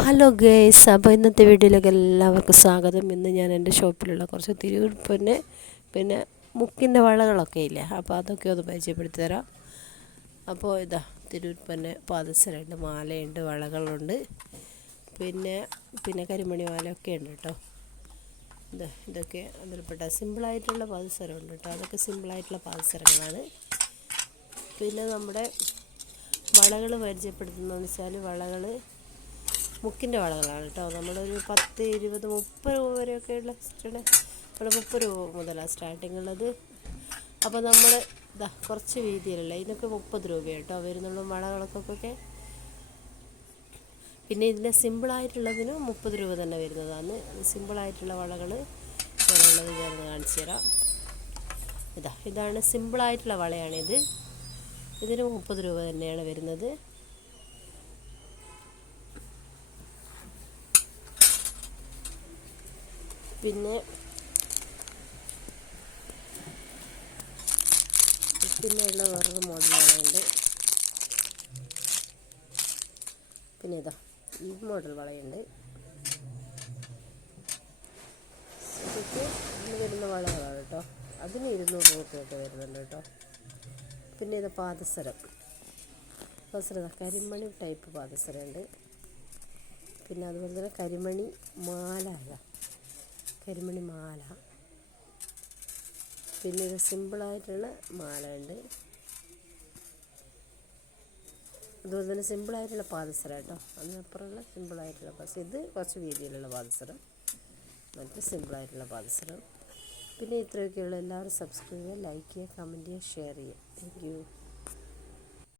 Hello guys, അപ്പോൾ ഇന്നത്തെ വീഡിയോയിലേക്ക് എല്ലാവർക്കും സ്വാഗതം. ഇന്ന് ഞാൻ എൻ്റെ ഷോപ്പിലുള്ള കുറച്ച് തിരുവുടുപ്പിന് പിന്നെ മുക്കിൻ്റെ വളകളൊക്കെ ഇല്ലേ, അപ്പോൾ അതൊക്കെ ഒന്ന് പരിചയപ്പെടുത്തി തരാം. അപ്പോൾ ഇതാ തിരുവുടുപ്പിന് പാദസരമുണ്ട്, മാലയുണ്ട്, വളകളുണ്ട്, പിന്നെ കരിമണി മാലയൊക്കെ ഉണ്ട് കേട്ടോ. ഇതൊക്കെ അതിൽപ്പെട്ട സിമ്പിളായിട്ടുള്ള പാദസരമുണ്ട് കേട്ടോ. അതൊക്കെ സിമ്പിളായിട്ടുള്ള പാദസരങ്ങളാണ്. പിന്നെ നമ്മുടെ വളകൾ പരിചയപ്പെടുത്തുന്നതെന്ന് വെച്ചാൽ വളകൾ മുക്കിൻ്റെ വളകളാണ് കേട്ടോ. നമ്മളൊരു 10, 20, 30 രൂപ വരെയൊക്കെയുള്ള ഇവിടെ 30 രൂപ മുതലാണ് സ്റ്റാർട്ടിങ് ഉള്ളത്. അപ്പോൾ നമ്മൾ കുറച്ച് വീതിയിലുള്ള ഇതിനൊക്കെ 30 രൂപ കേട്ടോ വരുന്നുള്ളൂ വളകൾക്കൊക്കെ. പിന്നെ ഇതിൻ്റെ സിമ്പിളായിട്ടുള്ളതിന് 30 രൂപ തന്നെ വരുന്നതാണ്. സിമ്പിളായിട്ടുള്ള വളകൾ ഞാനുള്ളത് ഞാൻ കാണിച്ചു തരാം. ഇതാണ് സിമ്പിളായിട്ടുള്ള വളയാണിത്. ഇതിന് 30 രൂപ തന്നെയാണ് വരുന്നത്. പിന്നെയുള്ള വേറൊരു മോഡൽ വളയുണ്ട്. പിന്നെ ഈ മോഡൽ വളയുണ്ട്. ഇതൊക്കെ ഇന്ന് വരുന്ന വളകളാണ് കേട്ടോ. അതിന് 200 രൂപയൊക്കെ വരുന്നുണ്ട് കേട്ടോ. പിന്നെ പാദസരം കരിമണി ടൈപ്പ് പാദസരമുണ്ട്. പിന്നെ അതുപോലെ തന്നെ കരിമണി മാല, പിന്നെ ഇത് സിമ്പിളായിട്ടുള്ള മാല ഉണ്ട്. അതുപോലെ തന്നെ സിമ്പിളായിട്ടുള്ള പാദസരം കേട്ടോ. അതിനപ്പുറമുള്ള സിമ്പിളായിട്ടുള്ള ഇത് കുറച്ച് വീതിയിലുള്ള പാദസരം, മറ്റു സിമ്പിളായിട്ടുള്ള പാദസരം. പിന്നെ ഇത്രയൊക്കെയുള്ള എല്ലാവരും സബ്സ്ക്രൈബ് ചെയ്യുക, ലൈക്ക് ചെയ്യുക, കമൻറ്റ് ചെയ്യുക, ഷെയർ ചെയ്യുക. Thank you.